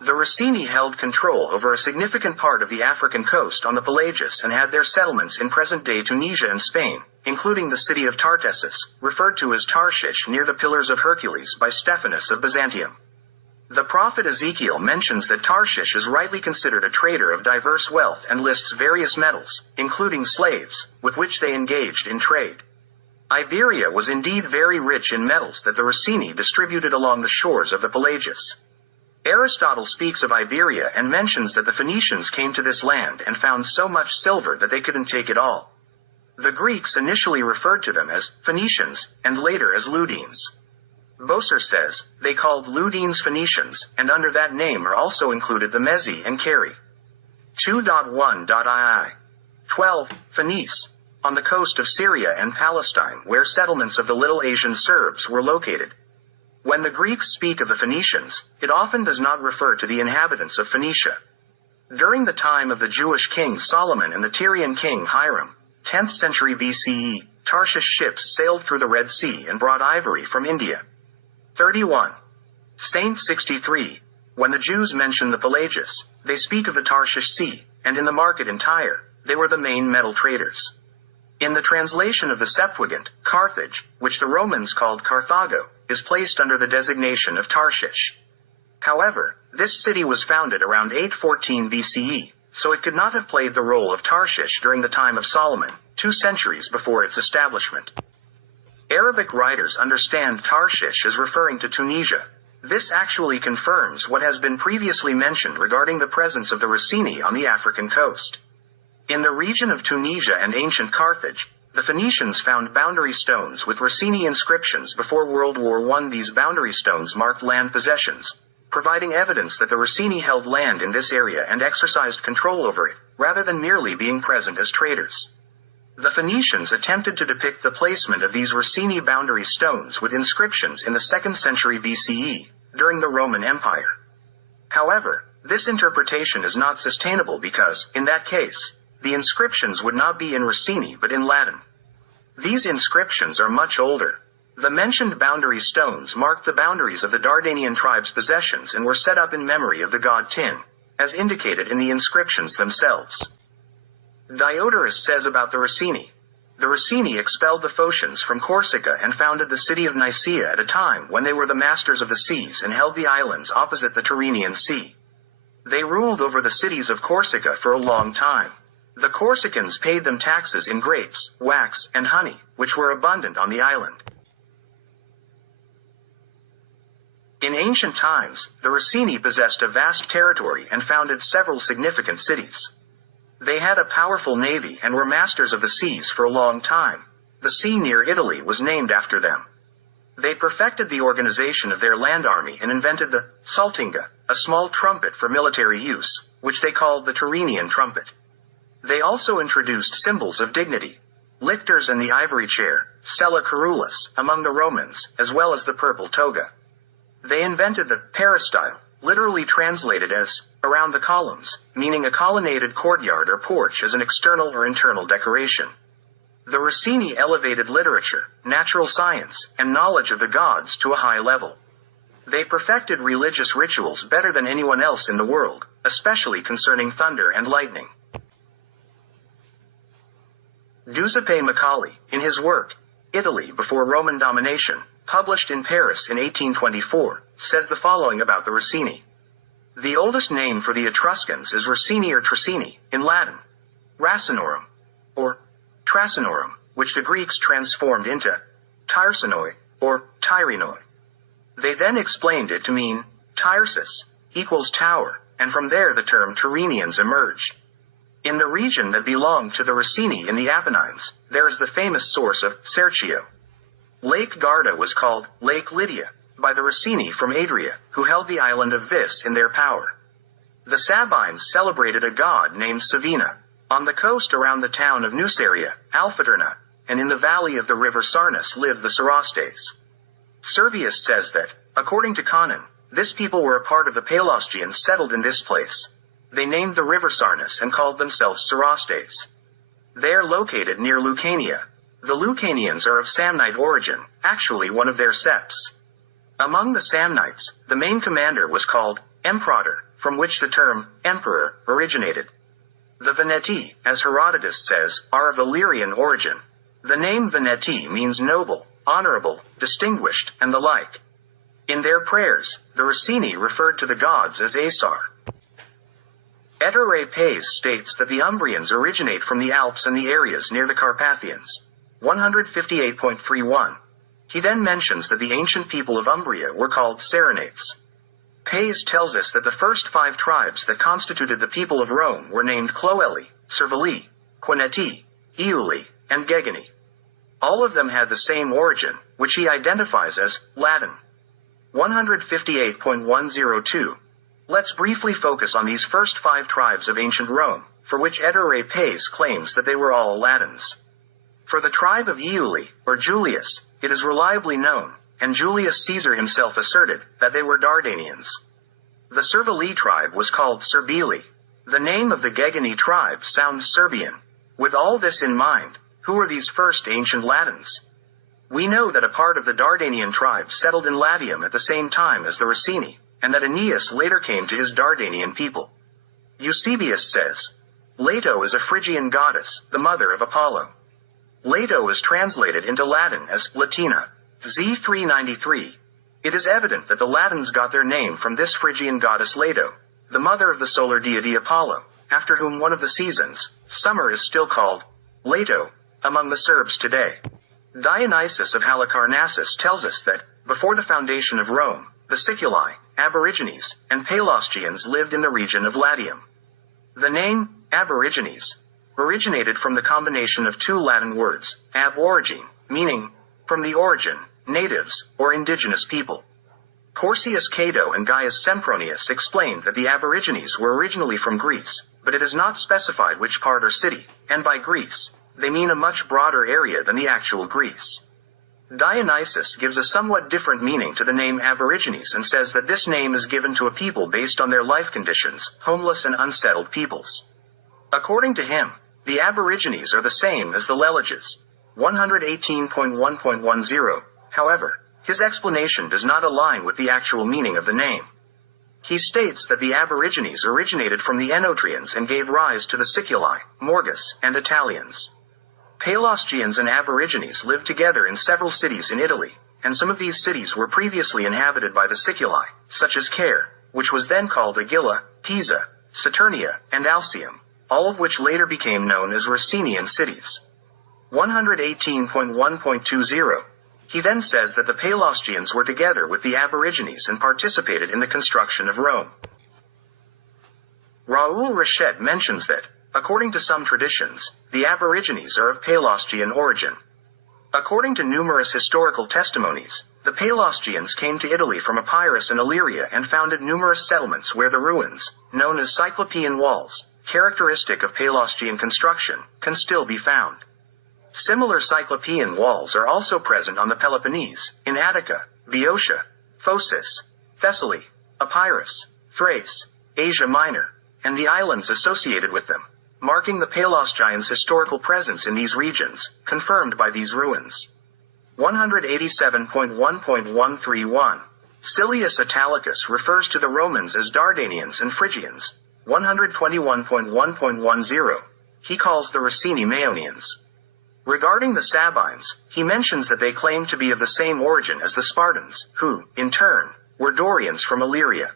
The Rossini held control over a significant part of the African coast on the Pelagus and had their settlements in present-day Tunisia and Spain, including the city of Tartessus, referred to as Tarshish near the Pillars of Hercules by Stephanus of Byzantium. The prophet Ezekiel mentions that Tarshish is rightly considered a trader of diverse wealth and lists various metals, including slaves, with which they engaged in trade. Iberia was indeed very rich in metals that the Rossini distributed along the shores of the Pelagus. Aristotle speaks of Iberia and mentions that the Phoenicians came to this land and found so much silver that they couldn't take it all. The Greeks initially referred to them as Phoenicians, and later as Ludines. Boser says, they called Ludines Phoenicians, and under that name are also included the Mezi and Kari. 2.1.ii. 12. Phoenice, on the coast of Syria and Palestine where settlements of the Little Asian Serbs were located. When the Greeks speak of the Phoenicians, it often does not refer to the inhabitants of Phoenicia. During the time of the Jewish king Solomon and the Tyrian king Hiram, 10th century BCE, Tarshish ships sailed through the Red Sea and brought ivory from India. 31. Saint 63. When the Jews mention the Pelagus, they speak of the Tarshish Sea, and in the market in Tyre, they were the main metal traders. In the translation of the Septuagint, Carthage, which the Romans called Carthago, is placed under the designation of Tarshish. However, this city was founded around 814 BCE, so it could not have played the role of Tarshish during the time of Solomon, 2 centuries before its establishment. Arabic writers understand Tarshish as referring to Tunisia. This actually confirms what has been previously mentioned regarding the presence of the Rossini on the African coast. In the region of Tunisia and ancient Carthage, the Phoenicians found boundary stones with Rossini inscriptions before World War I. These boundary stones marked land possessions, providing evidence that the Rossini held land in this area and exercised control over it, rather than merely being present as traders. The Phoenicians attempted to depict the placement of these Rossini boundary stones with inscriptions in the 2nd century BCE, during the Roman Empire. However, this interpretation is not sustainable because, in that case, the inscriptions would not be in Rossini but in Latin. These inscriptions are much older. The mentioned boundary stones marked the boundaries of the Dardanian tribe's possessions and were set up in memory of the god Tin, as indicated in the inscriptions themselves. Diodorus says about the Rossini. The Rossini expelled the Phocians from Corsica and founded the city of Nicaea at a time when they were the masters of the seas and held the islands opposite the Tyrrhenian Sea. They ruled over the cities of Corsica for a long time. The Corsicans paid them taxes in grapes, wax, and honey, which were abundant on the island. In ancient times, the Rossini possessed a vast territory and founded several significant cities. They had a powerful navy and were masters of the seas for a long time. The sea near Italy was named after them. They perfected the organization of their land army and invented the saltinga, a small trumpet for military use, which they called the Tyrrhenian trumpet. They also introduced symbols of dignity, lictors and the ivory chair, sella curulus, among the Romans, as well as the purple toga. They invented the peristyle, literally translated as around the columns, meaning a colonnaded courtyard or porch as an external or internal decoration. The Rossini elevated literature, natural science, and knowledge of the gods to a high level. They perfected religious rituals better than anyone else in the world, especially concerning thunder and lightning. Giuseppe Macaulay, in his work, Italy Before Roman Domination, published in Paris in 1824, says the following about the Rossini. The oldest name for the Etruscans is Rossini or Tricini, in Latin, Racinorum, or Tracinorum, which the Greeks transformed into Tyrsinoi, or Tyrinoi. They then explained it to mean Tyrsis, equals tower, and from there the term Tyrrhenians emerged. In the region that belonged to the Rossini in the Apennines, there is the famous source of Serchio. Lake Garda was called Lake Lydia by the Rossini from Adria, who held the island of Vis in their power. The Sabines celebrated a god named Savina, on the coast around the town of Nuceria, Alphaterna, and in the valley of the river Sarnus lived the Cerastes. Servius says that, according to Conon, this people were a part of the Pelasgians settled in this place. They named the river Sarnus and called themselves Cerastes. They are located near Lucania. The Lucanians are of Samnite origin, actually one of their septs. Among the Samnites, the main commander was called Emprator, from which the term emperor originated. The Veneti, as Herodotus says, are of Illyrian origin. The name Veneti means noble, honorable, distinguished, and the like. In their prayers, the Rossini referred to the gods as Asar. Ettore Pays states that the Umbrians originate from the Alps and the areas near the Carpathians. 158.31. He then mentions that the ancient people of Umbria were called Saranates. Pays tells us that the first 5 tribes that constituted the people of Rome were named Cloeli, Servili, Quineti, Iuli, and Gegani. All of them had the same origin, which he identifies as Latin. 158.102. Let's briefly focus on these first 5 tribes of ancient Rome, for which Ettore Pays claims that they were all Latins. For the tribe of Iuli, or Julius, it is reliably known, and Julius Caesar himself asserted, that they were Dardanians. The Servili tribe was called Serbili. The name of the Gegani tribe sounds Serbian. With all this in mind, who were these first ancient Latins? We know that a part of the Dardanian tribe settled in Latium at the same time as the Rossini, and that Aeneas later came to his Dardanian people. Eusebius says, Leto is a Phrygian goddess, the mother of Apollo. Leto is translated into Latin as Latina. Z 393. It is evident that the Latins got their name from this Phrygian goddess Leto, the mother of the solar deity Apollo, after whom one of the seasons, summer, is still called Leto, among the Serbs today. Dionysius of Halicarnassus tells us that, before the foundation of Rome, the Siculi, Aborigines, and Pelasgians lived in the region of Latium. The name, Aborigines, originated from the combination of 2 Latin words, ab origine, meaning, from the origin, natives, or indigenous people. Porcius Cato and Gaius Sempronius explained that the Aborigines were originally from Greece, but it is not specified which part or city, and by Greece, they mean a much broader area than the actual Greece. Dionysius gives a somewhat different meaning to the name Aborigines and says that this name is given to a people based on their life conditions, homeless and unsettled peoples. According to him, the Aborigines are the same as the Leleges. 118.1.10. However, his explanation does not align with the actual meaning of the name. He states that the Aborigines originated from the Enotrians and gave rise to the Siculi, Morgus, and Italians. Pelasgians and Aborigines lived together in several cities in Italy, and some of these cities were previously inhabited by the Siculi, such as Caere, which was then called Agila, Pisa, Saturnia, and Alsium, all of which later became known as Rossinian cities. 118.1.20. He then says that the Pelasgians were together with the Aborigines and participated in the construction of Rome. Raoul Rachet mentions that, according to some traditions, the Aborigines are of Pelasgian origin. According to numerous historical testimonies, the Pelasgians came to Italy from Epirus and Illyria and founded numerous settlements where the ruins, known as Cyclopean walls, characteristic of Pelasgian construction, can still be found. Similar Cyclopean walls are also present on the Peloponnese, in Attica, Boeotia, Phocis, Thessaly, Epirus, Thrace, Asia Minor, and the islands associated with them, marking the Pelasgians' historical presence in these regions, confirmed by these ruins. 187.1.131. Silius Italicus refers to the Romans as Dardanians and Phrygians. 121.1.10. He calls the Rossini Maeonians. Regarding the Sabines, he mentions that they claim to be of the same origin as the Spartans, who, in turn, were Dorians from Illyria.